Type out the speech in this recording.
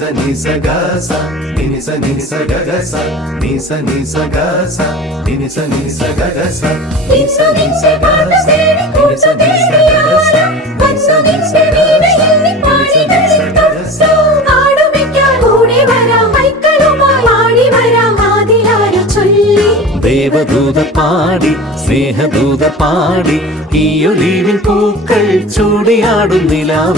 നിസ നിസ Gaza നിസ നിസ ഗഗസ നിസ നിസ Gaza നിസ നിസ ഗഗസ നിസ നിസ Gaza നിസ നിസ ഗഗസ നിസ നിസ വീണയിൽ നീ പാടി ഗസ ആടുമെക്കാൻ ഓടി വരാം മൈക്കളുമായി ആടി വരാം ആദിലായി ചൊല്ലി ദേവദൂത പാടി സ്നേഹദൂത പാടി ഈ ഒലിവിൻ പൂക്കൾ ചൂടിയാടും നിലാവ്